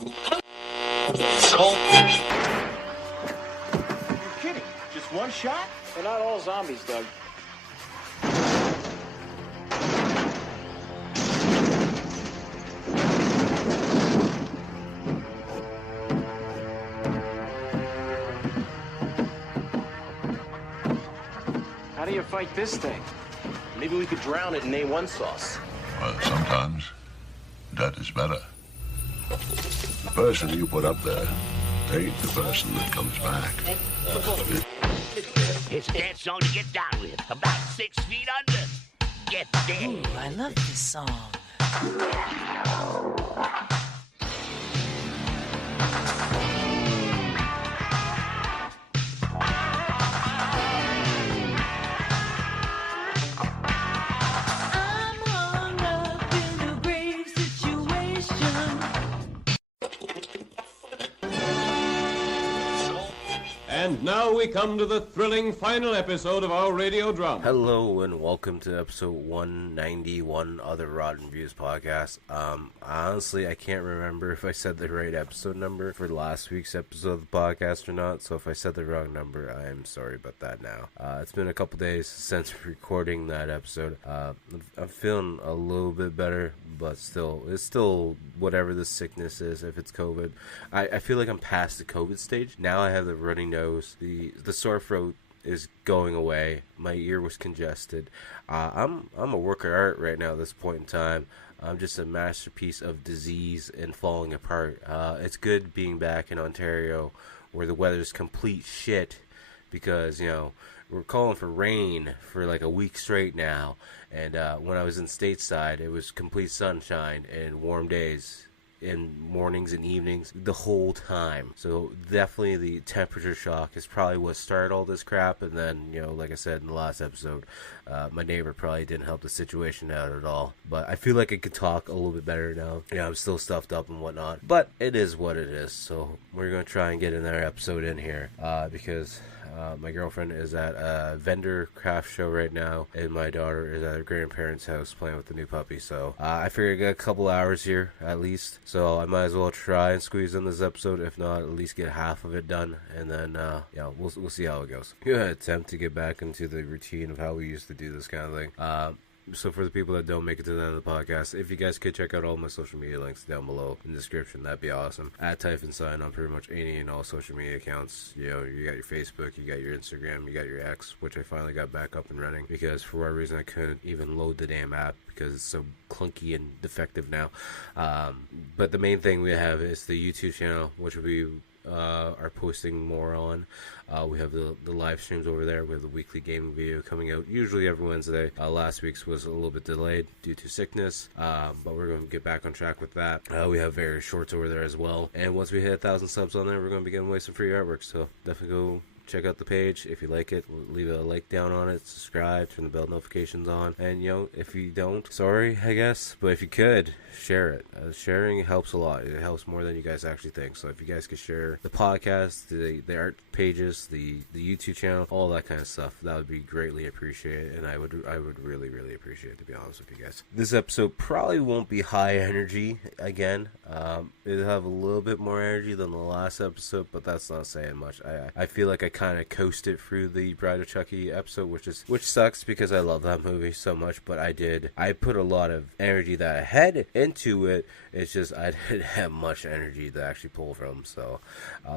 Kidding? Just one shot? They're not all zombies, Doug. How do you fight this thing? Maybe we could drown it in A1 sauce. Well, sometimes that is better. The person you put up there ain't the person that comes back. It's a dance song to get down with. About 6 feet under. Get there. Ooh, I love this song. And now we come to the thrilling final episode of our radio drama. Hello and welcome to episode 191 of the Rotten Views podcast. Honestly, I can't remember if I said the right episode number for last week's episode of the podcast or not, so if I said the wrong number, I am sorry about that now. It's been a couple days since recording that episode. I'm feeling a little bit better, but still, it's still whatever the sickness is, if it's COVID. I feel like I'm past the COVID stage. Now I have the runny nose. The sore throat is going away. My ear was congested. I'm a work of art right now at this point in time. I'm just a masterpiece of disease and falling apart. It's good being back in Ontario where the weather's complete shit because, you know, we're calling for rain for like a week straight now. And when I was in stateside, it was complete sunshine and warm days in mornings and evenings the whole time. So definitely the temperature shock is probably what started all this crap. And then, you know, like I said in the last episode, my neighbor probably didn't help the situation out at all. But I feel like I could talk a little bit better now. Yeah, I'm still stuffed up and whatnot, but it is what it is. So we're gonna try and get another episode in here because my girlfriend is at a vendor craft show right now, and my daughter is at her grandparents' house playing with the new puppy. So I figured I got a couple hours here at least, so I might as well try and squeeze in this episode. If not, at least get half of it done, and then yeah, we'll see how it goes. I'm gonna attempt to get back into the routine of how we used to do this kind of thing. So for the people that don't make it to the end of the podcast, if you guys could check out all my social media links down below in the description, that'd be awesome. At Type and Sign on pretty much any and all social media accounts. You know, you got your Facebook, you got your Instagram, you got your X, which I finally got back up and running because for whatever reason I couldn't even load the damn app because it's so clunky and defective now. But the main thing we have is the YouTube channel, which we are posting more on. We have the live streams over there. We have the weekly gaming video coming out usually every Wednesday. Last week's was a little bit delayed due to sickness, but we're going to get back on track with that. We have various shorts over there as well, and once we hit 1,000 subs on there, we're going to be giving away some free artwork, so definitely go check out the page. If you like it, leave a like down on it, subscribe, turn the bell notifications on, and you know, if you don't, sorry I guess, but if you could, share it. Sharing helps a lot. It helps more than you guys actually think. So if you guys could share the podcast, the art pages, the YouTube channel, all that kind of stuff, that would be greatly appreciated, and I would really appreciate it, to be honest with you guys. This episode probably won't be high energy again. It'll have a little bit more energy than the last episode, but that's not saying much. I feel like I kind of coasted through the Bride of Chucky episode, which sucks because I love that movie so much, but I put a lot of energy that I had into it. It's just I didn't have much energy to actually pull from. So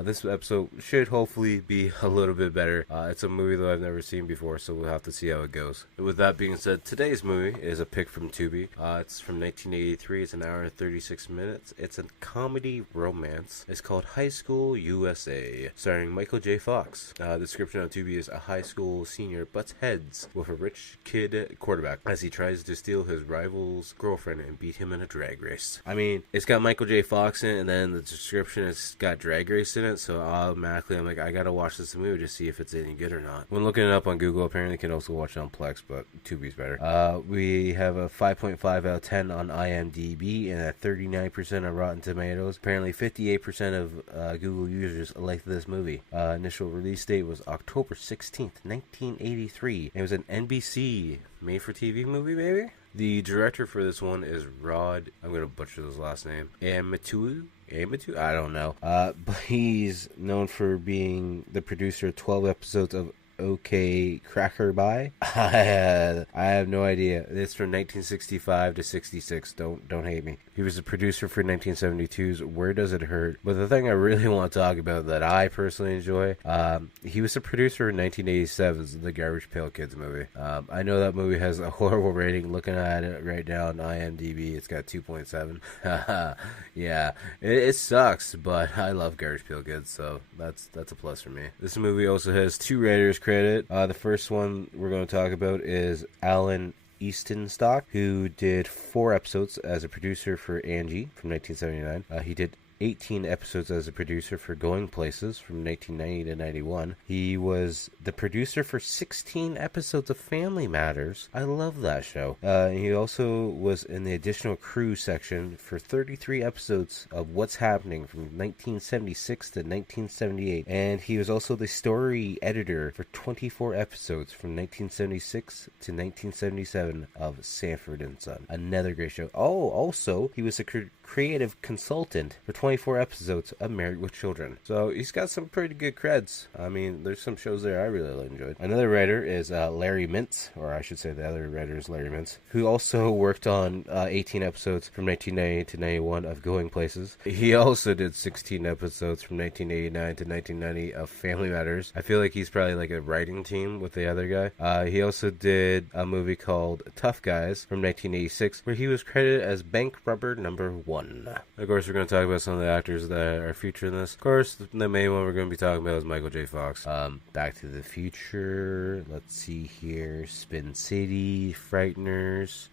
this episode should hopefully be a little bit better. It's a movie that I've never seen before, so we'll have to see how it goes. With that being said, today's movie is a pick from Tubi. It's from 1983. It's an hour and 36 minutes. It's a comedy romance. It's called High School U.S.A, starring Michael J. Fox. The description on Tubi is: a high school senior butts heads with a rich kid quarterback as he tries to steal his rival's girlfriend and beat him in a drag race. I mean, it's got Michael J. Fox in it, and then the description it's got drag race in it, so automatically I'm like, I gotta watch this movie to see if it's any good or not. When looking it up on Google, apparently you can also watch it on Plex, but Tubi's better. We have a 5.5 out of 10 on IMDb and a 39% on Rotten Tomatoes. Apparently 58% of Google users liked this movie. Initial release date was October 16th, 1983. It was an NBC made-for-TV movie, baby? The director for this one is Rod, I'm going to butcher his last name, Amatu? I don't know. But he's known for being the producer of 12 episodes of OK Cracker By. I have no idea. It's from 1965 to 66. Don't hate me. He was the producer for 1972's Where Does It Hurt? But the thing I really want to talk about that I personally enjoy, he was the producer in 1987's The Garbage Pail Kids movie. I know that movie has a horrible rating. Looking at it right now on IMDb, it's got 2.7. Yeah, it sucks, but I love Garbage Pail Kids, so that's a plus for me. This movie also has 2 writers credit. The first one we're going to talk about is Alan Eastonstock, who did 4 episodes as a producer for Angie from 1979. He did 18 episodes as a producer for Going Places from 1990 to 91. He was the producer for 16 episodes of Family Matters. I love that show. He also was in the additional crew section for 33 episodes of What's Happening from 1976 to 1978. And he was also the story editor for 24 episodes from 1976 to 1977 of Sanford and Son. Another great show. Oh, also, he was a creative consultant for 24 episodes of Married with Children. So he's got some pretty good creds. I mean, there's some shows there I really enjoyed. Another writer is Larry Mintz, or I should say the other writer is Larry Mintz, who also worked on 18 episodes from 1990 to 91 of Going Places. He also did 16 episodes from 1989 to 1990 of Family Matters. I feel like he's probably like a writing team with the other guy. He also did a movie called Tough Guys from 1986, where he was credited as Bank Rubber number 1. Of course, we're going to talk about some of the actors that are featured in this. Of course, the main one we're going to be talking about is Michael J. Fox. Back to the Future. Let's see here. Spin City. Frighteners.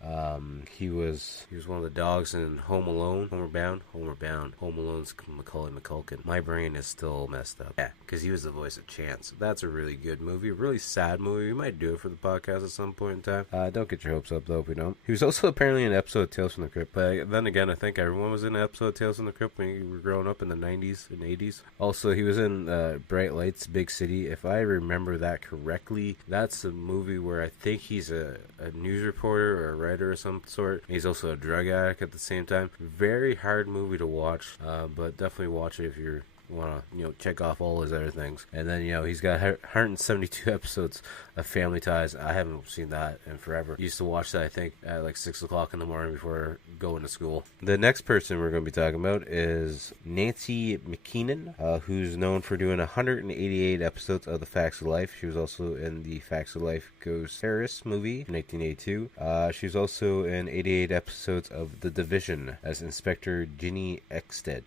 He was one of the dogs in Home Alone. Home Alone's Macaulay Culkin. My brain is still messed up. Yeah, because he was the voice of Chance. That's a really good movie. A really sad movie. We might do it for the podcast at some point in time. Don't get your hopes up, though, if we don't. He was also apparently in an episode of Tales from the Crypt. But then again, I think everyone was in an episode of Tales from the Crypt when you were growing up in the 90s and 80s. Also, he was in Bright Lights, Big City. If I remember that correctly, that's a movie where I think he's a news reporter or a writer of some sort. He's also a drug addict at the same time. Very hard movie to watch, but definitely watch it if you're want to check off all his other things. And then he's got 172 episodes of Family Ties. I haven't seen that in forever. Used to watch that I think at like 6 o'clock in the morning before going to school. The next person we're going to be talking about is Nancy McKinnon, who's known for doing 188 episodes of The Facts of Life. She was also in the Facts of Life Goes Paris movie in 1982. She was also in 88 episodes of The Division as Inspector Ginny Exted.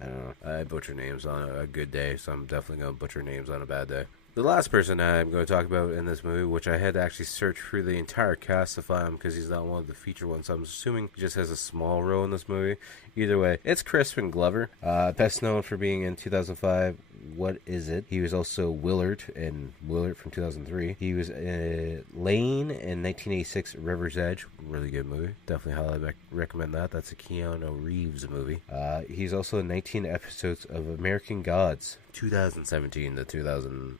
I don't know. I butcher names on a good day, so I'm definitely going to butcher names on a bad day. The last person I'm going to talk about in this movie, which I had to actually search through the entire cast to find him because he's not one of the feature ones, so I'm assuming he just has a small role in this movie. Either way, it's Crispin Glover, best known for being in 2005 What Is It? He was also Willard from 2003. He was Lane in 1986 River's Edge. Really good movie. Definitely highly recommend that. That's a Keanu Reeves movie. He's also in 19 episodes of American Gods, 2017 to 2021.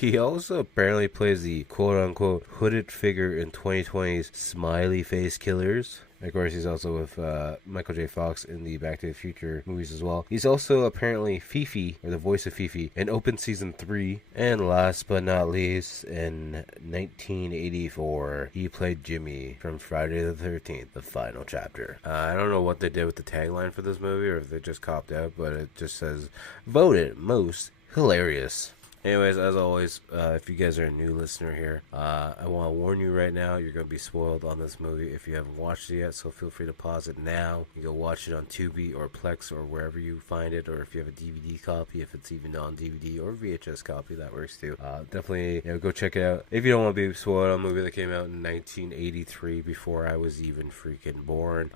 He also apparently plays the quote-unquote hooded figure in 2020's Smiley Face Killers. Of course, he's also with Michael J. Fox in the Back to the Future movies as well. He's also apparently Fifi, or the voice of Fifi, in Open Season 3. And last but not least, in 1984, he played Jimmy from Friday the 13th, the final chapter. I don't know what they did with the tagline for this movie, or if they just copped out, but it just says, voted most hilarious. Anyways, as always, if you guys are a new listener here, I want to warn you right now, you're going to be spoiled on this movie if you haven't watched it yet, so feel free to pause it now. You can go watch it on Tubi or Plex or wherever you find it, or if you have a DVD copy, if it's even on DVD or VHS copy, that works too. Definitely go check it out. If you don't want to be spoiled on a movie that came out in 1983 before I was even freaking born.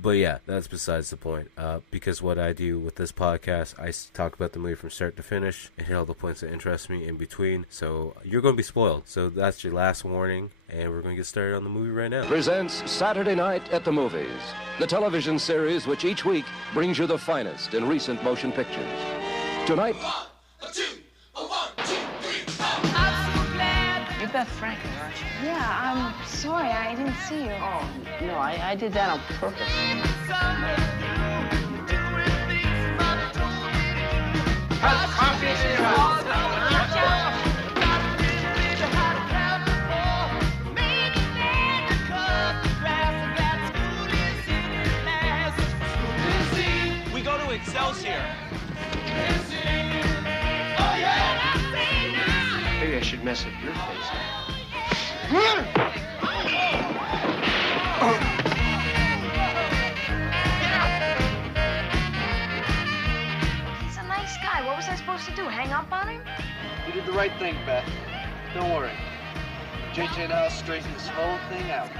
But yeah, that's besides the point. Because what I do with this podcast, I talk about the movie from start to finish and hit all the points that interest me in between, so you're going to be spoiled. So that's your last warning, and we're going to get started on the movie right now. Presents Saturday Night at the Movies, the television series which each week brings you the finest in recent motion pictures. Tonight, You Beth Franklin, aren't you? Yeah, I'm sorry, I didn't see you. Oh, no, I did that on purpose. We go to Excelsior. Maybe I should mess with your face He's a nice guy. What was I supposed to do, hang up on him? You did the right thing, Beth. Don't worry. JJ and I'll straighten this whole thing out.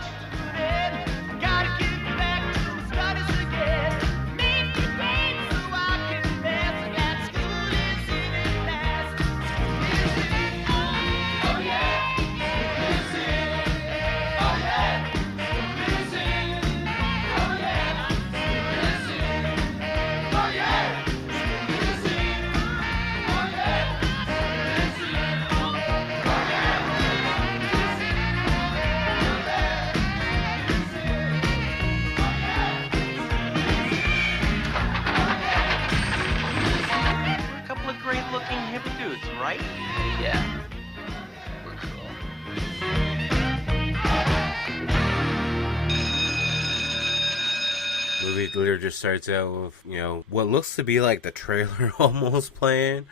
Great-looking hip dudes, right? Yeah. We're cool. Movie literally just starts out with, what looks to be like the trailer almost playing.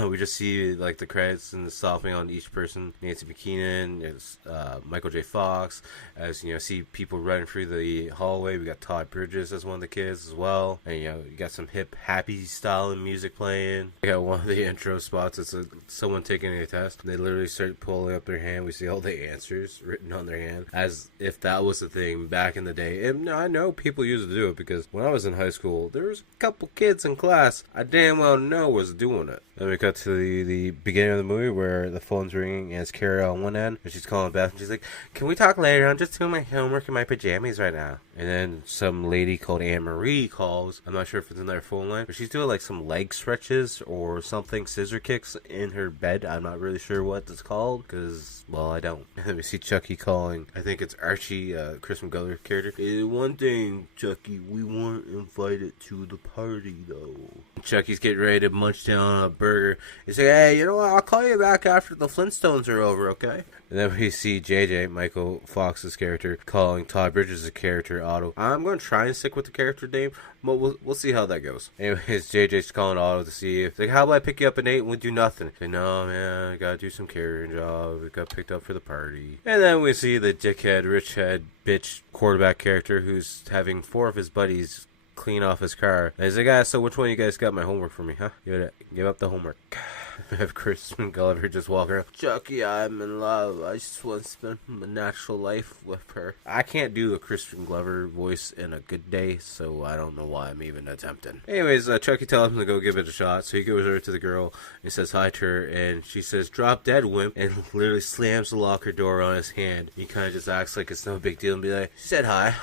We just see like the credits and the stopping on each person. Nancy McKinnon, Michael J. Fox. As see people running through the hallway. We got Todd Bridges as one of the kids as well. And you got some hip, happy style music playing. We got one of the intro spots. It's someone taking a test. They literally start pulling up their hand. We see all the answers written on their hand, as if that was the thing back in the day. And I know people used to do it because when I was in high school, there was a couple kids in class I damn well know was doing it. Then we cut to the beginning of the movie where the phone's ringing and it's Carol on one end and she's calling Beth and she's like, "Can we talk later? I'm just doing my homework in my pajamas right now." And then some lady called Anne Marie calls. I'm not sure if it's another phone line, but she's doing like some leg stretches or something, scissor kicks in her bed. I'm not really sure what it's called because, well, I don't. And then we see Chucky calling. I think it's Archie, Chris McGuller character. One thing, Chucky, we weren't invited to the party though. Chucky's getting ready to munch down a burger. He's like, "Hey, you know what? I'll call you back after the Flintstones are over, okay?" And then we see JJ, Michael Fox's character, calling Todd Bridges' character Otto. I'm going to try and stick with the character name, but we'll see how that goes. Anyways, JJ's calling Otto to see if, like, how about I pick you up at 8 and we do nothing? Like, "No, man, I got to do some carrying job. We got picked up for the party." And then we see the dickhead, rich head, bitch quarterback character who's having 4 of his buddies clean off his car. And he's like, "So which one of you guys got my homework for me, huh? Give up the homework." I have Chris Gulliver just walking around. "Chucky, I'm in love. I just want to spend a natural life with her." I can't do a Christian Glover voice in a good day, so I don't know why I'm even attempting. Anyways, Chucky tells him to go give it a shot, so he goes over to the girl and says hi to her, and she says, "Drop dead, wimp," and literally slams the locker door on his hand. He kind of just acts like it's no big deal and be like, "Said hi."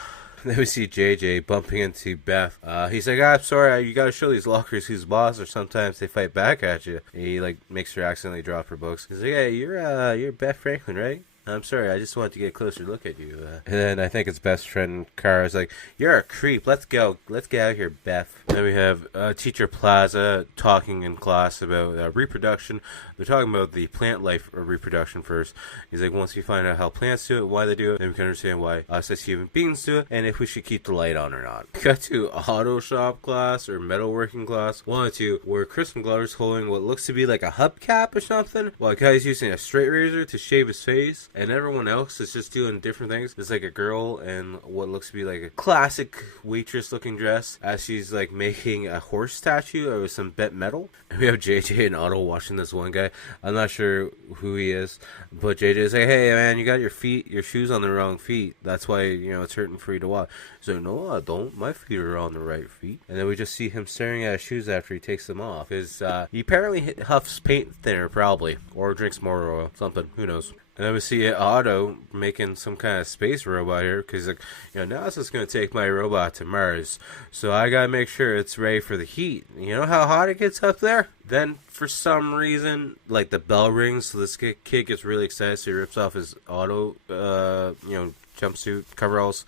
Then we see JJ bumping into Beth. He's like, "I'm sorry, you gotta show these lockers who's boss, or sometimes they fight back at you." And he like makes her accidentally drop her books. He's like, "Hey, you're Beth Franklin, right? I'm sorry, I just wanted to get a closer look at you." And then I think his best friend Kara's like, "You're a creep. Let's go. Let's get out of here, Beth." Then we have Teacher Plaza talking in class about reproduction. They're talking about the plant life of reproduction first. He's like, once we find out how plants do it, why they do it, then we can understand why us as human beings do it, and if we should keep the light on or not. We got to auto shop class or metalworking class, one or two, where Chris Glover's holding what looks to be like a hubcap or something, while a guy's using a straight razor to shave his face, and everyone else is just doing different things. There's like a girl in what looks to be like a classic waitress looking dress as she's like making a horse statue out of some bent metal. And we have JJ and Otto watching this one guy. I'm not sure who he is, but JJ is like, "Hey man, you got your shoes on the wrong feet. That's why, it's hurting for you to walk." He's like, "No, I don't. My feet are on the right feet." And then we just see him staring at his shoes after he takes them off. He apparently huffs paint thinner, probably, or drinks more oil, something. Who knows? And then we see Otto making some kind of space robot here, because like, now it's just going to take my robot to Mars, so I got to make sure it's ready for the heat. You know how hot it gets up there? Then, for some reason, like, the bell rings, so this kid gets really excited, so he rips off his Otto, jumpsuit coveralls.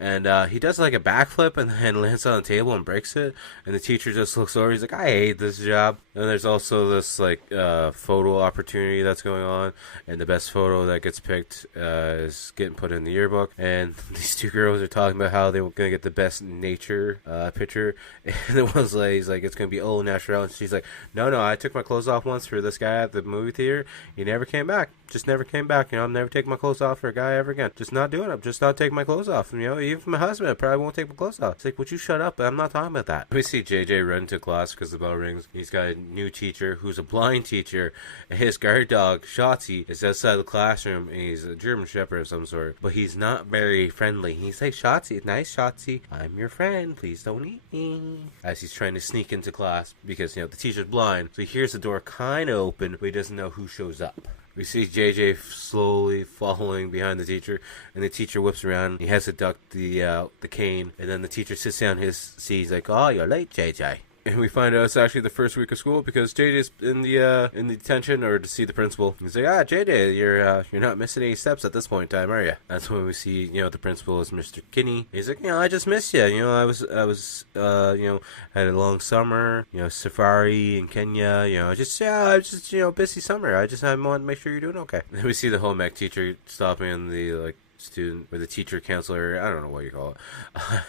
And he does like a backflip and then lands on the table and breaks it. And the teacher just looks over. He's like, I hate this job. And there's also this like photo opportunity that's going on. And the best photo that gets picked is getting put in the yearbook. And these two girls are talking about how they were going to get the best nature picture. And the one's like, he's like, it's going to be all natural. And she's like, no, I took my clothes off once for this guy at the movie theater. He never came back. Just never came back. I'm never taking my clothes off for a guy ever again. Just not doing it. Just not taking my clothes off. Even for my husband, I probably won't take my clothes off. It's like, would you shut up? I'm not talking about that. We see JJ run to class because the bell rings. He's got a new teacher who's a blind teacher. And his guard dog, Shotzi, is outside the classroom. And he's a German Shepherd of some sort. But he's not very friendly. He's like, Shotzi, nice Shotzi. I'm your friend. Please don't eat me. As he's trying to sneak into class because, the teacher's blind. So he hears the door kind of open, but he doesn't know who shows up. We see JJ slowly following behind the teacher, and the teacher whips around. He has to duck the cane, and then the teacher sits down in his seat. He's like, "Oh, you're late, JJ." And we find out it's actually the first week of school because JJ's in the detention or to see the principal. He's like, JJ, you're not missing any steps at this point in time, are you? That's when we see, the principal is Mr. Kinney. He's like, I just missed you. I was had a long summer, safari in Kenya. I just busy summer. I just wanted to make sure you're doing okay. Then we see the home ec teacher stopping the student or the teacher counselor, I don't know what you call it,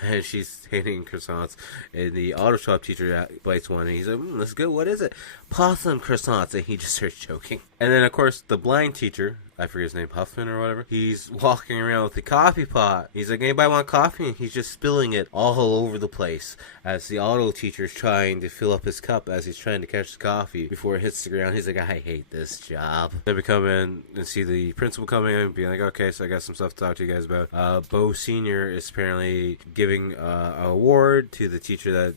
and she's handing croissants, and the auto shop teacher bites one, and he's like, this is good, what is it? Possum croissants, and he just starts choking. And then of course the blind teacher, I forget his name, Huffman or whatever, he's walking around with the coffee pot. He's like, anybody want coffee? And he's just spilling it all over the place as the auto teacher's trying to fill up his cup as he's trying to catch the coffee before it hits the ground. He's like, I hate this job. Then we come in and see the principal coming in and being like, okay, so I got some stuff to talk to you guys about. Bo Sr. is apparently giving an award to the teacher that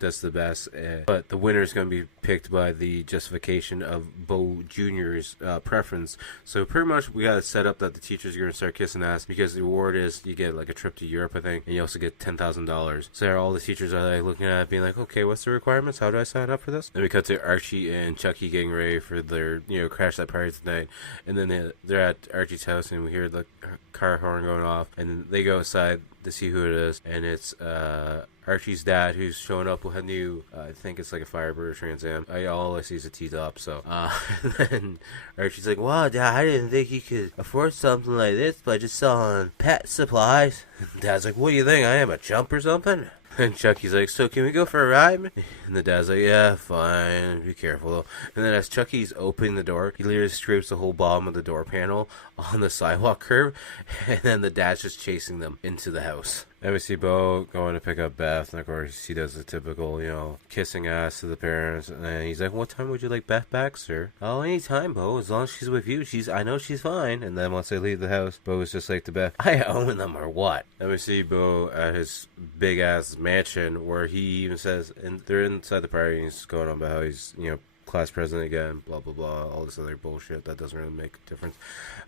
does the best, but the winner is going to be picked by the justification of Bo Jr.'s preference. So pretty much we got it set up that the teachers are going to start kissing ass because the award is you get like a trip to Europe, I think, and you also get $10,000. So all the teachers are like looking at it being like, okay, what's the requirements? How do I sign up for this? Then we cut to Archie and Chucky getting ready for their crash that party tonight, and then they're at Archie's house and we hear the car horn going off, and they go outside to see who it is, and it's Archie's dad, who's showing up with a new, I think it's like a Firebird or Trans Am. All I see is a T-top, so. Then Archie's like, wow, Dad, I didn't think you could afford something like this by just selling pet supplies. Dad's like, what do you think, I am a chump or something? And Chucky's like, so can we go for a ride? And the dad's like, yeah, fine, be careful though. And then as Chucky's opening the door, he literally scrapes the whole bottom of the door panel on the sidewalk curb, and then the dad's just chasing them into the house. And we see Bo going to pick up Beth, and of course he does the typical, kissing ass to the parents, and he's like, what time would you like Beth back, sir? Oh, any time, Bo, as long as she's with you, I know she's fine. And then once they leave the house, Bo is just like to Beth, I own them or what? And we see Bo at his big ass mansion, where he even says, and they're inside the party, and he's going on about how he's, class president again, blah blah blah, all this other bullshit that doesn't really make a difference.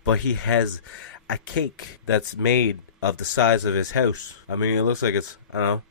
But he has a cake that's made of the size of his house. I mean, it looks like it's, I don't know,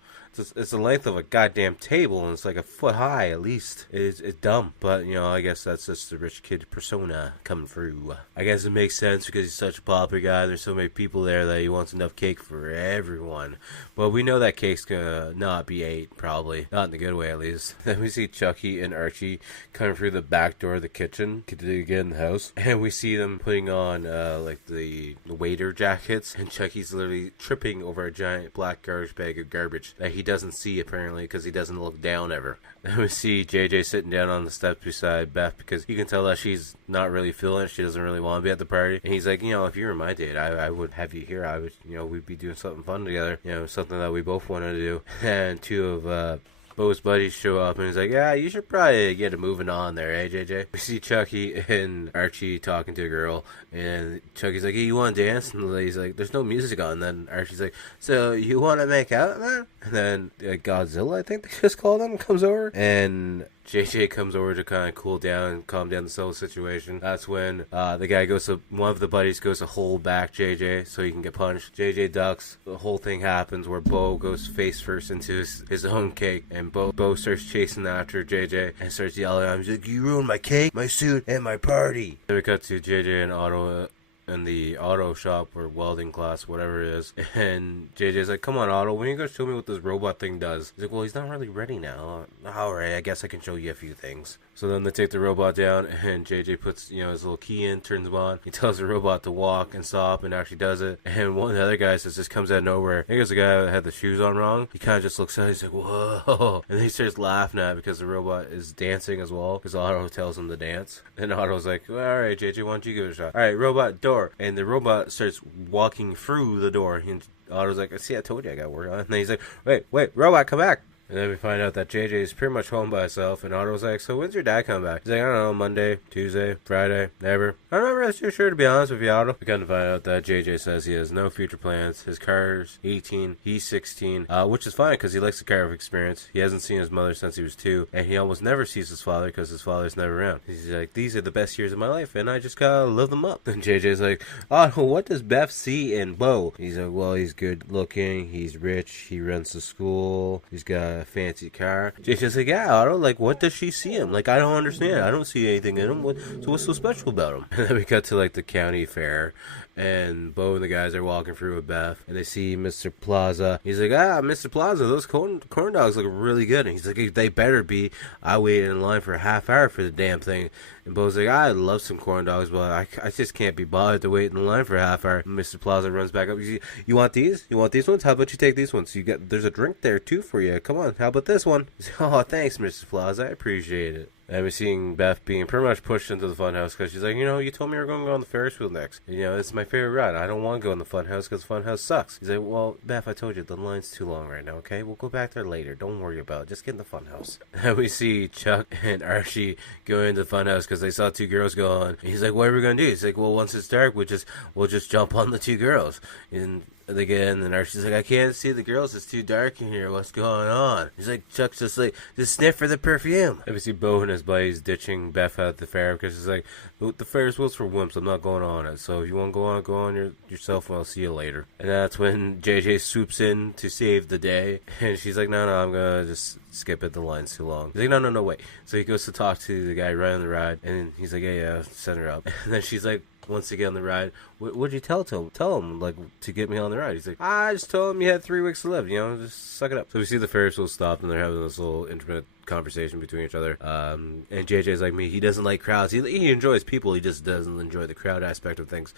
it's the length of a goddamn table, and it's like a foot high at least. It's dumb, but I guess that's just the rich kid persona coming through. I guess it makes sense because he's such a popular guy. There's so many people there that he wants enough cake for everyone. But we know that cake's gonna not be ate, probably not in the good way at least. Then we see Chucky and Archie coming through the back door of the kitchen to get in the house, and we see them putting on like the waiter jackets, and Chucky's literally tripping over a giant black garbage bag of garbage that he doesn't see apparently because he doesn't look down ever. Then we see JJ sitting down on the steps beside Beth because you can tell that she's not really feeling it. She doesn't really want to be at the party, and he's like, if you were my date, I would have you here. I would, we'd be doing something fun together, something that we both wanted to do. And two of Bo's buddies show up, and he's like, yeah, you should probably get it moving on there, eh, JJ? We see Chucky and Archie talking to a girl, and Chucky's like, hey, you want to dance? And he's like, there's no music on. Then Archie's like, so you want to make out, man? And then Godzilla, I think they just called him, comes over, and JJ comes over to kind of cool down and calm down the whole situation. That's when the guy one of the buddies goes to hold back JJ so he can get punched. JJ ducks. The whole thing happens where Bo goes face first into his own cake, and Bo starts chasing after JJ and starts yelling at him. He's like, "You ruined my cake, my suit, and my party." Then we cut to JJ and Otto in the auto shop or welding class, whatever it is, and JJ's like, "Come on, Otto, when are you gonna show me what this robot thing does?" He's like, "Well, he's not really ready now." "Alright, I guess I can show you a few things." So then they take the robot down, and JJ puts, his little key in, turns him on. He tells the robot to walk and stop, and actually does it. And one of the other guys just comes out of nowhere. I think it was the guy that had the shoes on wrong. He kind of just looks at it, he's like, "Whoa!" And then he starts laughing at it because the robot is dancing as well, because Otto tells him to dance. And Otto's like, "Well, alright, JJ, why don't you give it a shot?" "Alright, robot, door." And the robot starts walking through the door. And Otto's like, "See, I told you I got work on." And then he's like, wait, robot, come back." And then we find out that JJ is pretty much home by himself, and Otto's like, "So when's your dad coming back?" He's like, "I don't know, Monday, Tuesday, Friday, never." "I'm not really too sure, to be honest with you, Otto." We kind of find out that JJ says he has no future plans. His car's 18, he's 16, which is fine because he likes the car of experience. He hasn't seen his mother since he was 2, and he almost never sees his father because his father's never around. He's like, "These are the best years of my life, and I just gotta live them up." And JJ's like, "Otto, what does Beth see in Bo?" He's like, "Well, he's good looking, he's rich, he runs the school, he's got a fancy car." JJ's like, "Yeah, Otto, like, what does she see him? Like, I don't understand. I don't see anything in him. So what's so special about him?" And then we cut to, like, the county fair, and Bo and the guys are walking through with Beth, and they see Mr. Plaza. He's like, "Mr. Plaza, those corn dogs look really good." And he's like, "They better be. I waited in line for a half hour for the damn thing." And Bo's like, "I love some corn dogs, but I just can't be bothered to wait in line for a half hour." And Mr. Plaza runs back up. You want these? You want these ones? How about you take these ones? There's a drink there, too, for you. Come on, how about this one? He's like, "Oh, thanks, Mr. Plaza. I appreciate it." And we're seeing Beth being pretty much pushed into the funhouse because she's like, "You told me we were going to go on the Ferris wheel next. It's my favorite ride. I don't want to go in the funhouse because the funhouse sucks." He's like, "Well, Beth, I told you, the line's too long right now, okay? We'll go back there later. Don't worry about it. Just get in the funhouse." And we see Chuck and Archie go into the funhouse because they saw 2 girls go on. And he's like, "What are we going to do?" He's like, "Well, once it's dark, we'll just jump on the 2 girls." And they get in, and Archie's like, "I can't see the girls. It's too dark in here. What's going on?" He's like, Chuck's just like, "Just sniff for the perfume." And we see Bo and his buddies ditching Beth at the fair because he's like, "The Ferris wheel's for wimps. I'm not going on it. So if you want to go on yourself, and I'll see you later." And that's when JJ swoops in to save the day. And she's like, No, I'm going to just skip it. The line's too long." He's like, No, wait. So he goes to talk to the guy running the ride. And he's like, Yeah, send her up. And then she's like, once again on the ride, "What'd you tell him, like, to get me on the ride?" He's like, "I just told him you had 3 weeks to live, just suck it up." So we see the Ferris wheel stop, and they're having this little intimate conversation between each other. And JJ's like me, he doesn't like crowds. He enjoys people, he just doesn't enjoy the crowd aspect of things.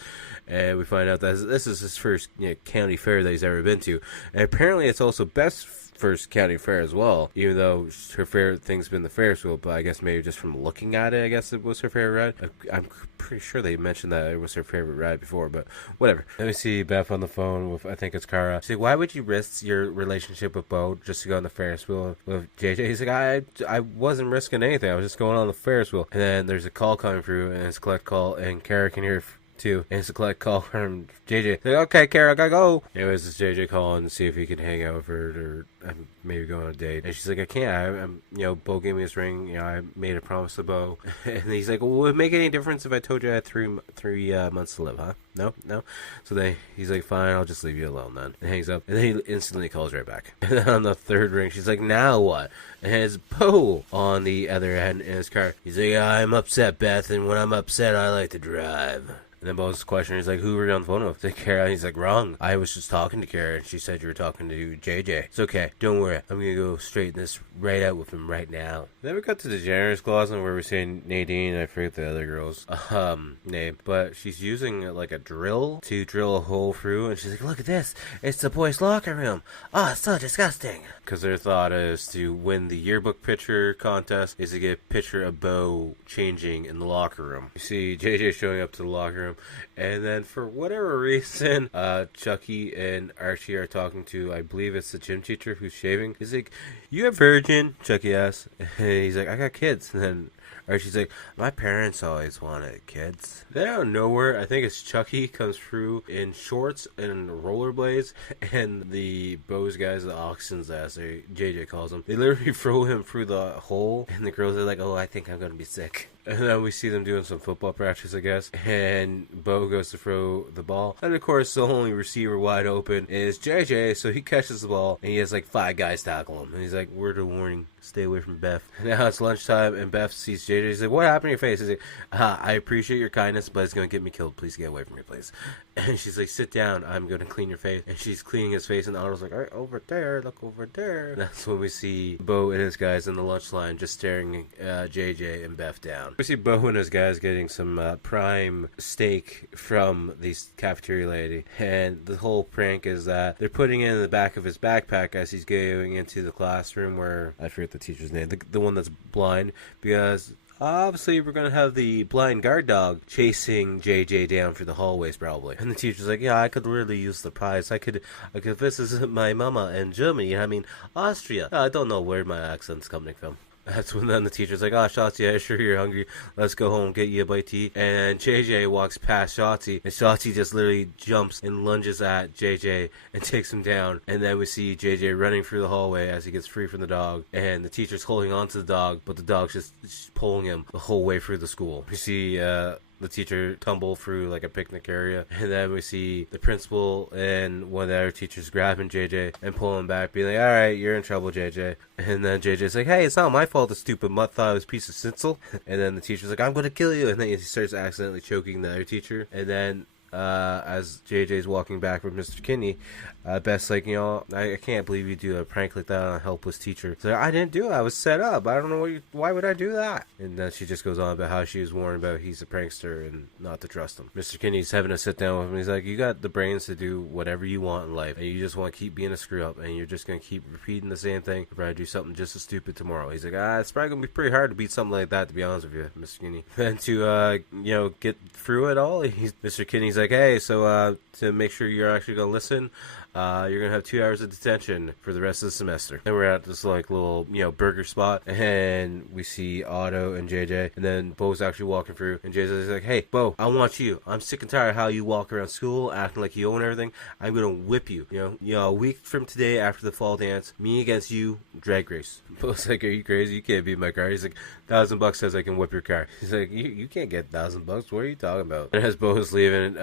And we find out that this is his first county fair that he's ever been to. And apparently it's also Beth's first county fair as well, even though her favorite thing's been the Ferris wheel, but I guess maybe just from looking at it, I guess it was her favorite ride. I'm pretty sure they mentioned that it was her favorite ride before, but whatever. Let me see Beth on the phone with, I think it's Kara. She's like, "Why would you risk your relationship with Bo just to go on the Ferris wheel with JJ?" He's like, I wasn't risking anything. I was just going on the Ferris wheel. And then there's a call coming through, and it's a collect call, and Kara can hear too. And it's a collect call from JJ. Like, "Okay, Kara, I gotta go." Anyways, it's JJ calling to see if he can hang out with her or maybe go on a date. And she's like, "I can't. I'm Bo gave me this ring. I made a promise to Bo." And he's like, "Well, would it make any difference if I told you I had three months to live, huh? No? So he's like, "Fine, I'll just leave you alone then." And hangs up. And then he instantly calls right back. And then on the 3rd ring, she's like, "Now what?" And it's Bo on the other end in his car. He's like, "I'm upset, Beth, and when I'm upset, I like to drive." And then Bo's question is like, "Who were you on the phone with?" Like, Kara. He's like, "Wrong. I was just talking to Kara, and she said you were talking to JJ. It's okay. Don't worry. I'm going to go straighten this right out with him right now." Then we got to the janitor's closet where we're seeing Nadine. I forget the other girl's name. But she's using like a drill to drill a hole through. And she's like, "Look at this. It's the boys' locker room. Oh, it's so disgusting." Because their thought is to win the yearbook picture contest is to get a picture of Bo changing in the locker room. You see JJ showing up to the locker room. And then for whatever reason, Chucky and Archie are talking to, I believe it's the gym teacher who's shaving. He's like, "You a virgin?" Chucky asks. And he's like, "I got kids." And then Archie's like, my parents always wanted kids. Then out of nowhere, I think it's Chucky comes through in shorts and rollerblades, and the Bose guys, the Oxen's ass, or JJ calls them, they literally throw him through the hole, and the girls are like, oh, I think I'm gonna be sick. And then we see them doing some football practice, I guess, and Bo goes to throw the ball, and of course the only receiver wide open is JJ, so he catches the ball, and he has like 5 guys tackle him, and he's like, word of warning, stay away from Beth. Now it's lunchtime, and Beth sees JJ. He's like, what happened to your face? He's like, I appreciate your kindness, but it's going to get me killed. Please get away from me, please. And she's like, sit down. I'm going to clean your face. And she's cleaning his face, and Otto's like, all right, over there. Look over there. And that's when we see Bo and his guys in the lunch line just staring JJ and Beth down. We see Bo and his guys getting some prime steak from the cafeteria lady. And the whole prank is that they're putting it in the back of his backpack as he's going into the classroom where, I forget the teacher's name, the one that's blind, because obviously we're going to have the blind guard dog chasing JJ down through the hallways probably. And the teacher's like, yeah, I could really use the prize. I could visit my mama in Germany. I mean, Austria. I don't know where my accent's coming from. That's when then the teacher's like, oh, Shotzi, I'm sure you're hungry. Let's go home, get you a bite to eat. And JJ walks past Shotzi, and Shotzi just literally jumps and lunges at JJ and takes him down. And then we see JJ running through the hallway as he gets free from the dog. And the teacher's holding on to the dog, but the dog's just pulling him the whole way through the school. We see the teacher tumble through like a picnic area, and then we see the principal and one of the other teachers grabbing JJ and pulling him back, being like, alright, you're in trouble, JJ. And then JJ's like, hey, it's not my fault the stupid mutt thought I was a piece of tinsel. And then the teacher's like, I'm gonna kill you. And then he starts accidentally choking the other teacher. And then as JJ's walking back with Mr. Kinney, Beth's like, you know, I can't believe you do a prank like that on a helpless teacher. So I didn't do it. I was set up. I don't know why would I do that? And then she just goes on about how she was warned about he's a prankster and not to trust him. Mr. Kinney's having a sit down with him. He's like, you got the brains to do whatever you want in life, and you just want to keep being a screw up, and you're just going to keep repeating the same thing and probably do something just as stupid tomorrow. He's like, it's probably going to be pretty hard to beat something like that, to be honest with you, Mr. Kinney. And to, get through it all, Mr. Kinney's like, hey, so to make sure you're actually going to listen, you're going to have 2 hours of detention for the rest of the semester. Then we're at this like little, burger spot, and we see Otto and JJ, and then Bo's actually walking through, and JJ's like, hey, Bo, I want you. I'm sick and tired of how you walk around school acting like you own everything. I'm going to whip you. A week from today after the fall dance, me against you, drag race. Bo's like, are you crazy? You can't beat my car. He's like, $1,000 says I can whip your car. He's like, you can't get $1,000. What are you talking about? And as Bo's leaving,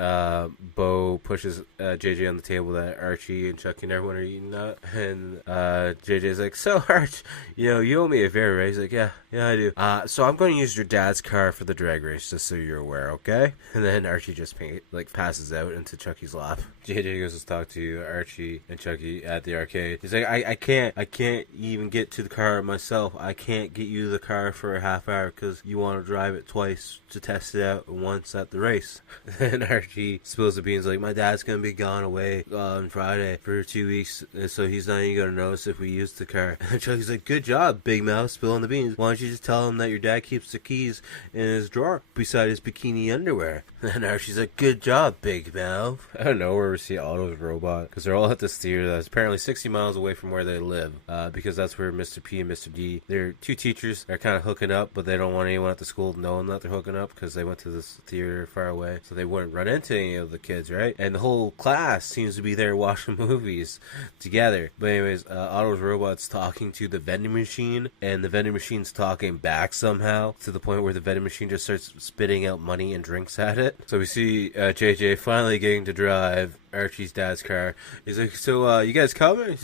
Bo pushes JJ on the table that Archie and Chucky and everyone are eating that, and JJ's like, so Arch, you owe me a favor, right? He's like, yeah, I do. So I'm going to use your dad's car for the drag race, just so you're aware, okay? And then Archie just passes out into Chucky's lap. JJ goes to talk to Archie and Chucky at the arcade. He's like, I can't even get to the car myself. I can't get you the car for a half hour because you want to drive it twice to test it out once at the race. And Archie spills the beans like, my dad's going to be gone away on Friday for 2 weeks, so he's not even going to notice if we use the car. And Chucky's like, good job, Big Mouth, spilling the beans. Why don't you just tell him that your dad keeps the keys in his drawer beside his bikini underwear? And Archie's like, good job, Big Mouth. I don't know where we see Otto's robot, because they're all at this theater that's apparently 60 miles away from where they live, because that's where Mr. P and Mr. D, they're two teachers, they're kind of hooking up, but they don't want anyone at the school knowing that they're hooking up because they went to this theater far away, so they wouldn't run into any of the kids, right? And the whole class seems to be there watching movies together. But anyways, Otto's robot's talking to the vending machine, and the vending machine's talking back somehow, to the point where the vending machine just starts spitting out money and drinks at it. So we see JJ finally getting to drive Archie's dad's car. He's like, so you guys coming?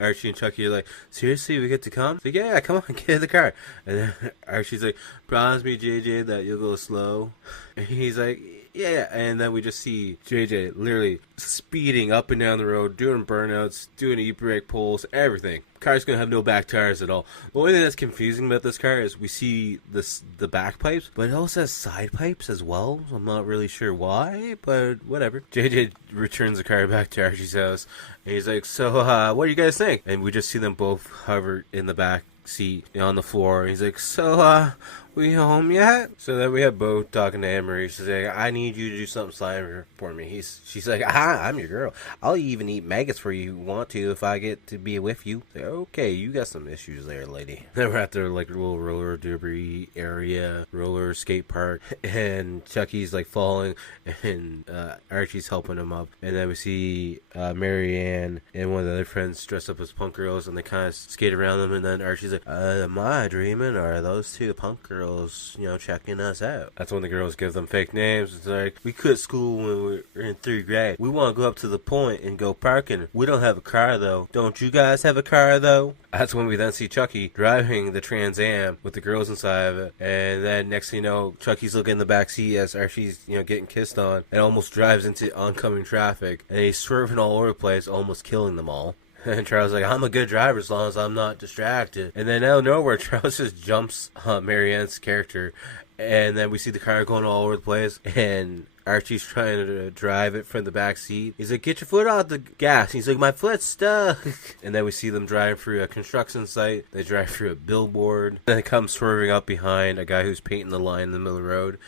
Archie and Chucky are like, seriously, we get to come? He's like, yeah, come on, get in the car. And then Archie's like, promise me, JJ, that you'll go slow. And he's like, yeah. And then we just see JJ literally speeding up and down the road, doing burnouts, doing e-brake pulls, everything. Car's gonna have no back tires at all. The only thing that's confusing about this car is we see the back pipes, but it also has side pipes as well. I'm not really sure why, but whatever. JJ returns the car back to Archie's house, and he's like, so what do you guys think? And we just see them both hover in the back seat on the floor. He's like, so what we home yet? So then we have Bo talking to Anne-Marie. She's like, I need you to do something slimy for me. She's like, I'm your girl. I'll even eat maggots for you if you want to if I get to be with you. Like, okay, you got some issues there, lady. Then we're at their like little roller derby area, roller skate park, and Chucky's like falling, and Archie's helping him up. And then we see Marianne and one of the other friends dressed up as punk girls, and they kind of skate around them. And then Archie's like, am I dreaming, or are those two punk girls, checking us out? That's when the girls give them fake names. It's like, we quit school when we were in 3rd grade. We want to go up to the point and go parking. We don't have a car, though. Don't you guys have a car, though? That's when we then see Chucky driving the Trans Am with the girls inside of it. And then next thing you know, Chucky's looking in the back seat as Archie's, getting kissed on, and almost drives into oncoming traffic. And he's swerving all over the place, almost killing them all. And Charles like, I'm a good driver as long as I'm not distracted. And then out of nowhere, Charles just jumps Marianne's character. And then we see the car going all over the place. And Archie's trying to drive it from the back seat. He's like, get your foot out the gas. He's like, my foot's stuck. And then we see them drive through a construction site. They drive through a billboard. Then it comes swerving up behind a guy who's painting the line in the middle of the road.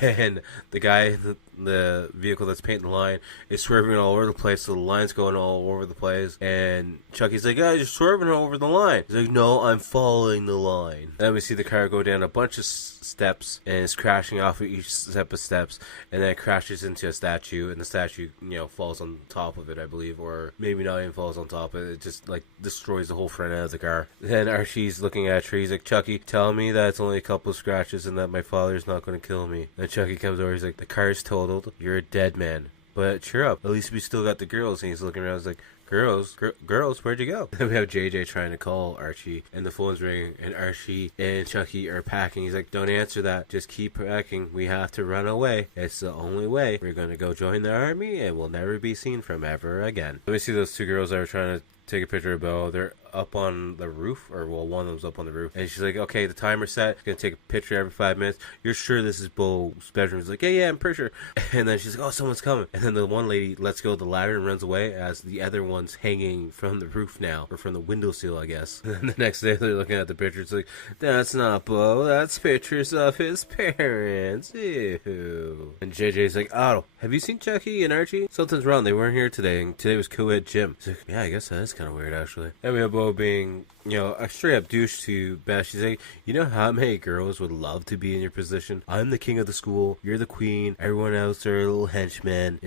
And the guy, the vehicle that's painting the line, is swerving all over the place, so the line's going all over the place. And Chucky's like, you're swerving over the line. He's like, no, I'm following the line. Then we see the car go down a bunch of steps, and it's crashing off of each step of steps, and then it crashes into a statue, and the statue, falls on top of it, I believe, or maybe not even falls on top of it. It just, destroys the whole front end of the car. Then Archie's looking at a tree. He's like, Chucky, tell me that it's only a couple of scratches and that my father's not going to kill me. Then Chucky comes over. He's like, the car's totaled. You're a dead man. But cheer up. At least we still got the girls. And he's looking around. He's like, girls, where'd you go? Then we have JJ trying to call Archie, and the phone's ringing, and Archie and Chucky are packing. He's like, don't answer that. Just keep packing. We have to run away. It's the only way. We're going to go join the army, and we'll never be seen from ever again. Let me see those two girls that are trying to take a picture of Bo. They're up on the roof, or well, one of them's up on the roof, and she's like, okay, the timer's set, gonna take a picture every 5 minutes. You're sure this is Bo's bedroom? He's like, yeah, I'm pretty sure. And then she's like, oh, someone's coming. And then the one lady lets go of the ladder and runs away, as the other one's hanging from the roof now, or from the windowsill, I guess. And then the next day they're looking at the pictures, like, that's not Bo, that's pictures of his parents. Ew. And JJ's like, oh, have you seen Chucky and Archie? Something's wrong, they weren't here today, and today was co-ed gym. He's like, yeah, I guess that is kind of weird, actually. And we have Bo being, a straight up douche to Beth. She's like, you know how many girls would love to be in your position? I'm the king of the school, you're the queen, everyone else are little henchmen.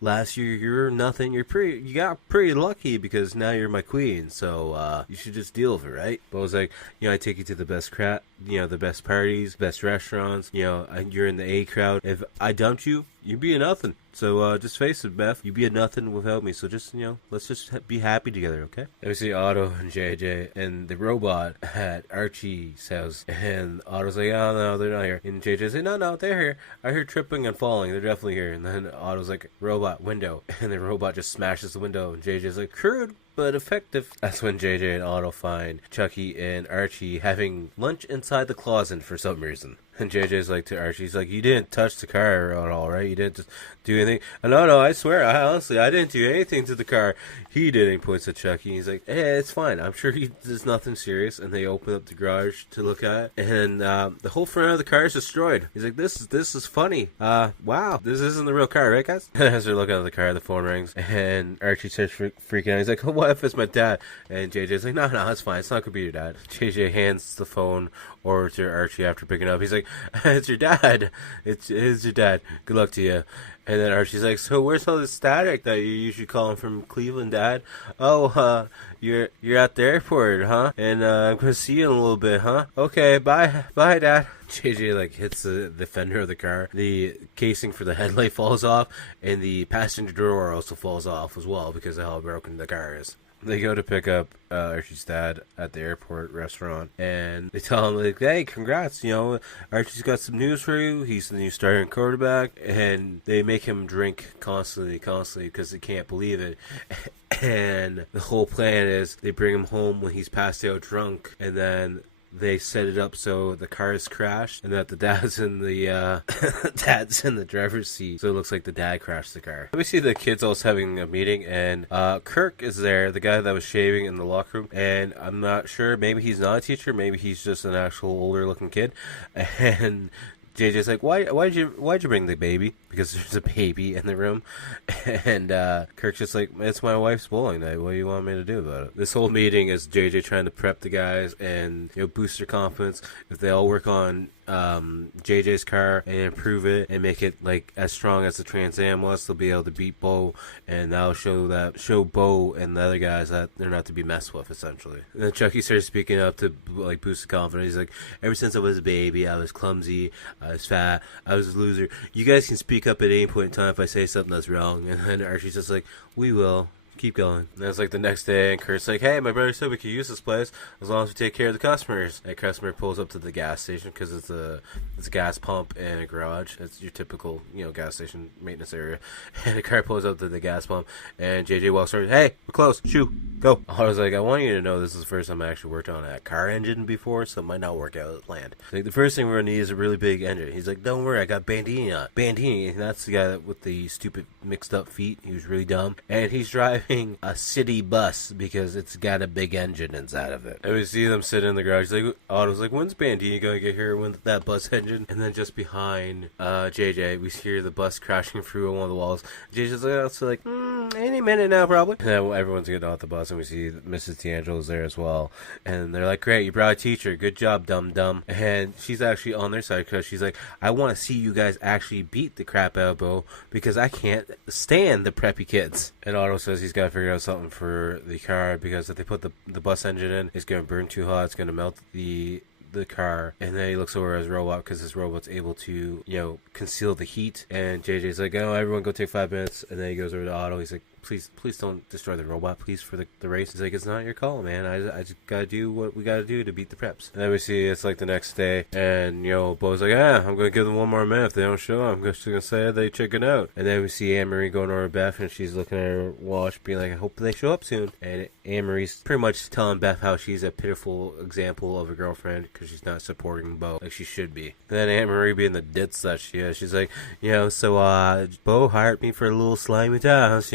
Last year you're nothing, you got pretty lucky because now you're my queen, so you should just deal with it, right? Bo's like, I take you to the best the best parties, best restaurants, you're in the A crowd. If I dumped you, you'd be a nothing. So just face it, Beth. You'd be a nothing without me. So just, let's just be happy together, okay? And we see Otto and JJ and the robot at Archie's house. And Otto's like, oh, no, they're not here. And JJ's like, no, they're here. I heard tripping and falling. They're definitely here. And then Otto's like, robot, window. And the robot just smashes the window. And JJ's like, crude, but effective. That's when JJ and Otto find Chucky and Archie having lunch inside the closet for some reason. And JJ's like to Archie, he's like, you didn't touch the car at all, right? You didn't just do anything? No, I swear, honestly, I didn't do anything to the car. He did. He points at Chucky. He's like, hey, it's fine. I'm sure there's nothing serious. And they open up the garage to look at it. And the whole front of the car is destroyed. He's like, this is funny. Wow, this isn't the real car, right, guys? As they're looking at the car, the phone rings. And Archie starts freaking out. He's like, what if it's my dad? And JJ's like, no, it's fine. It's not going to be your dad. JJ hands the phone over to Archie after picking up. He's like, it's your dad. It's your dad. Good luck to you. And then Archie's like, so where's all the static that you usually call him from Cleveland, Dad? Oh, you're at the airport, huh? And I'm gonna see you in a little bit, huh? Okay, bye, Dad. JJ hits the fender of the car. The casing for the headlight falls off, and the passenger door also falls off as well because of how broken the car is. They go to pick up Archie's dad at the airport restaurant, and they tell him, hey, congrats, Archie's got some news for you. He's the new starting quarterback, and they make him drink constantly because they can't believe it. And the whole plan is they bring him home when he's passed out drunk, and then they set it up so the cars crashed and that the dad's in the dad's in the driver's seat, so it looks like the dad crashed the car. We see the kids also having a meeting, and Kirk is there, the guy that was shaving in the locker room, and I'm not sure, maybe he's not a teacher, maybe he's just an actual older looking kid, and JJ's like, why'd you bring the baby? Because there's a baby in the room. And Kirk's just like, it's my wife's bowling night. What do you want me to do about it? This whole meeting is JJ trying to prep the guys and boost their confidence. If they all work on JJ's car and improve it and make it like as strong as the Trans Am was, they'll be able to beat Bo, and that'll show Bo and the other guys that they're not to be messed with, essentially. And then Chucky starts speaking up to like boost the confidence. He's like, ever since I was a baby, I was clumsy, I was fat, I was a loser. You guys can speak up at any point in time if I say something that's wrong. And then Archie's just like, we will. Keep going. And it's like the next day, and Kurt's like, hey, my brother said we could use this place as long as we take care of the customers. And customer pulls up to the gas station because it's a gas pump and a garage. It's your typical, gas station maintenance area. And the car pulls up to the gas pump, and JJ walks over, hey, we're close, shoo, go. I was like, I want you to know this is the first time I actually worked on a car engine before, so it might not work out as planned. Like, the first thing we're going to need is a really big engine. He's like, don't worry, I got Bandini on it. Bandini, that's the guy with the stupid mixed up feet. He was really dumb. And he's driving a city bus because it's got a big engine inside of it. And we see them sit in the garage. Like, Otto's like, when's Bandini going to get here with that bus engine? And then just behind JJ, we hear the bus crashing through one of the walls. JJ's like, any minute now, probably. And then everyone's getting off the bus, and we see Mrs. D'Angelo's there as well. And they're like, great, you brought a teacher. Good job, dum-dum. And she's actually on their side because she's like, I want to see you guys actually beat the crap out of Bo because I can't stand the preppy kids. And Otto says he's got to figure out something for the car because if they put the bus engine in, it's going to burn too hot. It's going to melt the car. And then he looks over at his robot because his robot's able to conceal the heat. And JJ's like, oh, everyone go take 5 minutes. And then he goes over to Otto. He's like, please don't destroy the robot, please, for the race. He's like, it's not your call, man. I just gotta do what we gotta do to beat the preps. And then we see it's like the next day, and Bo's like, I'm gonna give them 1 more minute. If they don't show up, I'm just gonna say they chicken out. And then we see Anne-Marie going over to Beth, and she's looking at her watch, being like, I hope they show up soon. And Anne-Marie's pretty much telling Beth how she's a pitiful example of a girlfriend because she's not supporting Bo like she should be. And then Anne-Marie, being the ditz that she is, she's like, so Bo hired me for a little slimy task,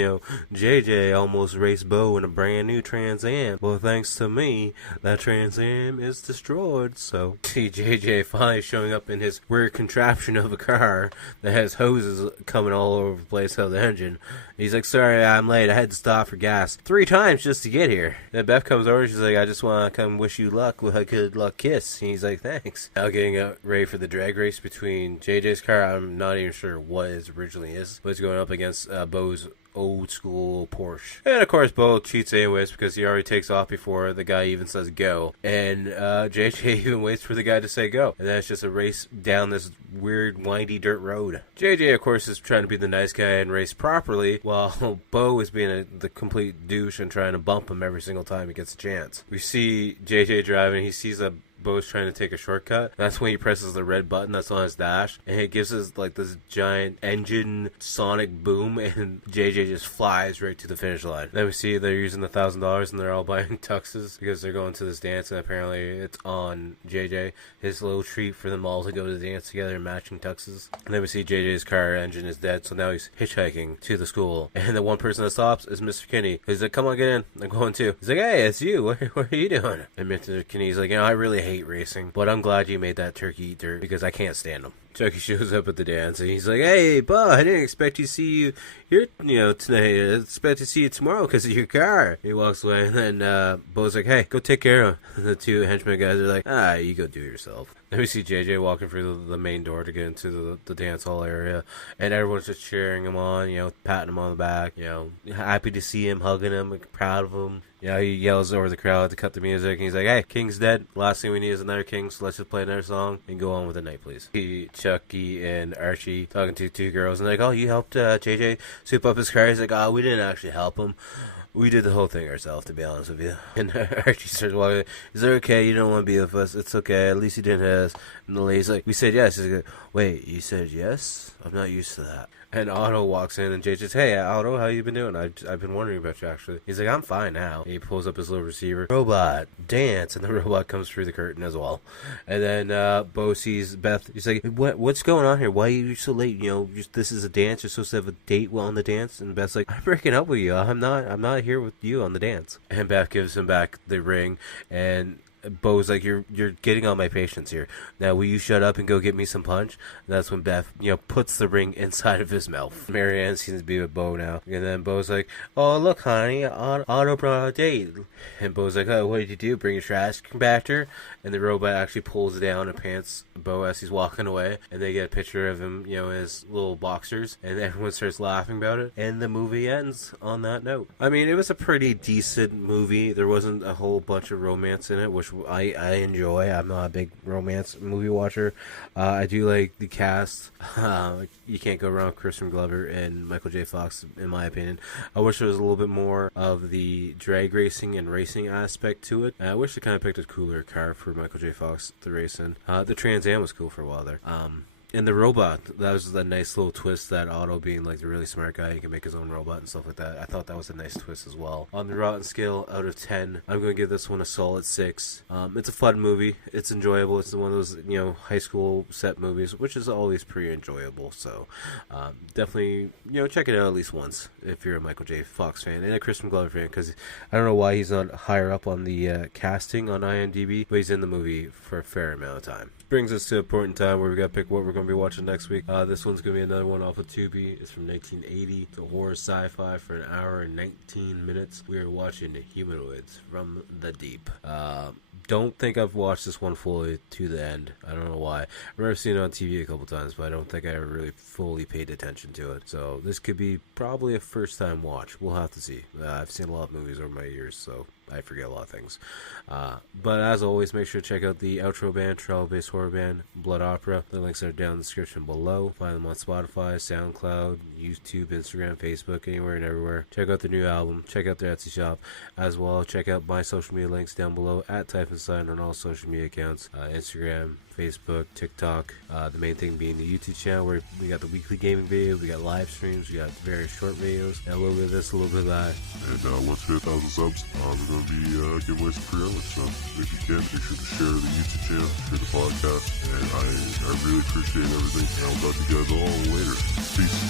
JJ almost raced Bo in a brand new Trans Am. Well, thanks to me, that Trans Am is destroyed. So, see JJ finally showing up in his weird contraption of a car that has hoses coming all over the place out of the engine. He's like, sorry, I'm late. I had to stop for gas 3 times just to get here. Then Beth comes over. She's like, I just want to come wish you luck with a good luck kiss. And he's like, thanks. Now getting ready for the drag race between JJ's car. I'm not even sure what it originally is, but it's going up against Bo's old school Porsche. And of course Bo cheats anyways because he already takes off before the guy even says go. And JJ even waits for the guy to say go. And then it's just a race down this weird windy dirt road. JJ of course is trying to be the nice guy and race properly while Bo is being the complete douche and trying to bump him every single time he gets a chance. We see JJ driving. He sees Bo's trying to take a shortcut. That's when he presses the red button that's on his dash, and it gives us like this giant engine sonic boom, and JJ just flies right to the finish line. Then we see they're using the $1,000 and they're all buying tuxes because they're going to this dance, and apparently it's on JJ, his little treat for them all to go to the dance together in matching tuxes. And then we see JJ's car engine is dead, so now he's hitchhiking to the school, and the one person that stops is Mr. Kinney. He's like, come on, get in, I'm going too. He's like, hey, it's you, what are you doing? And Mr. Kinney's like, I really hate racing, but I'm glad you made that turkey eat dirt because I can't stand them. Chucky shows up at the dance and he's like, hey, Bo, I didn't expect to see you here, tonight. I expect to see you tomorrow because of your car. He walks away, and then Bo's like, hey, go take care of him. And the 2 henchmen guys are like, you go do it yourself. Then we see JJ walking through the main door to get into the dance hall area, and everyone's just cheering him on, patting him on the back, happy to see him, hugging him, proud of him. He yells over the crowd to cut the music, and he's like, hey, King's dead. Last thing we need is another King, so let's just play another song and go on with the night, please. Chucky and Archie talking to 2 girls, and like, oh, you helped JJ soup up his car? He's like, oh, we didn't actually help him. We did the whole thing ourselves, to be honest with you. And Archie starts walking. He's like, okay, you don't want to be with us. It's okay. At least you didn't hit us. And the lady's like, we said yes. He's like, wait, you said yes? I'm not used to that. And Otto walks in, and Jay says, hey, Otto, how you been doing? I've been wondering about you, actually. He's like, I'm fine now. And he pulls up his little receiver. Robot, dance. And the robot comes through the curtain as well. And then Bo sees Beth. He's like, what's going on here? Why are you so late? You know, this is a dance. You're supposed to have a date on the dance. And Beth's like, I'm breaking up with you. I'm not here with you on the dance. And Beth gives him back the ring, and Bo's like, you're getting on my patience here. Now, will you shut up and go get me some punch? And that's when Beth, puts the ring inside of his mouth. Marianne seems to be with Bo now. And then Bo's like, oh, look, honey, Otto brought a date. And Bo's like, oh, what did you do? Bring a trash compactor? And the robot actually pulls down and pants Bo as he's walking away. And they get a picture of him, in his little boxers. And everyone starts laughing about it. And the movie ends on that note. I mean, it was a pretty decent movie. There wasn't a whole bunch of romance in it, which I enjoy. I'm not a big romance movie watcher. I do like the cast. You can't go wrong with Kristen Glover and Michael J. Fox, in my opinion. I wish there was a little bit more of the drag racing and racing aspect to it. I wish they kind of picked a cooler car for Michael J. Fox to race in. The Trans Am was cool for a while there. And the robot, that was that nice little twist, that Otto being like the really smart guy, he can make his own robot and stuff like that. I thought that was a nice twist as well. On the rotten scale, out of 10, I'm going to give this one a solid 6. It's a fun movie. It's enjoyable. It's one of those, high school set movies, which is always pretty enjoyable. So, definitely, check it out at least once if you're a Michael J. Fox fan and a Kristen Glover fan, because I don't know why he's not higher up on the casting on IMDb, but he's in the movie for a fair amount of time. Brings us to a point in time where we got to pick what we're going to be watching next week. This one's going to be another one off of Tubi. It's from 1980. It's a horror sci-fi for an hour and 19 minutes. We are watching Humanoids from the Deep. Don't think I've watched this one fully to the end. I don't know why. I've never seen it on TV a couple times, but I don't think I ever really fully paid attention to it. So this could be probably a first-time watch. We'll have to see. I've seen a lot of movies over my years, so I forget a lot of things. But as always, make sure to check out the outro band, travel-based horror band, Blood Opera. The links are down in the description below. Find them on Spotify, SoundCloud, YouTube, Instagram, Facebook, anywhere and everywhere. Check out the new album. Check out their Etsy shop. As well, check out my social media links down below at Typhonsign on all social media accounts. Instagram, Facebook, TikTok. The main thing being the YouTube channel, where we got the weekly gaming videos, we got live streams, we got various short videos, and a little bit of this, a little bit of that. And once we hit 1,000 subs, we're going to be giving away some pre-orders. So if you can, make sure to share the YouTube channel, share the podcast, and I really appreciate everything. And I'll talk to you guys all later. Peace.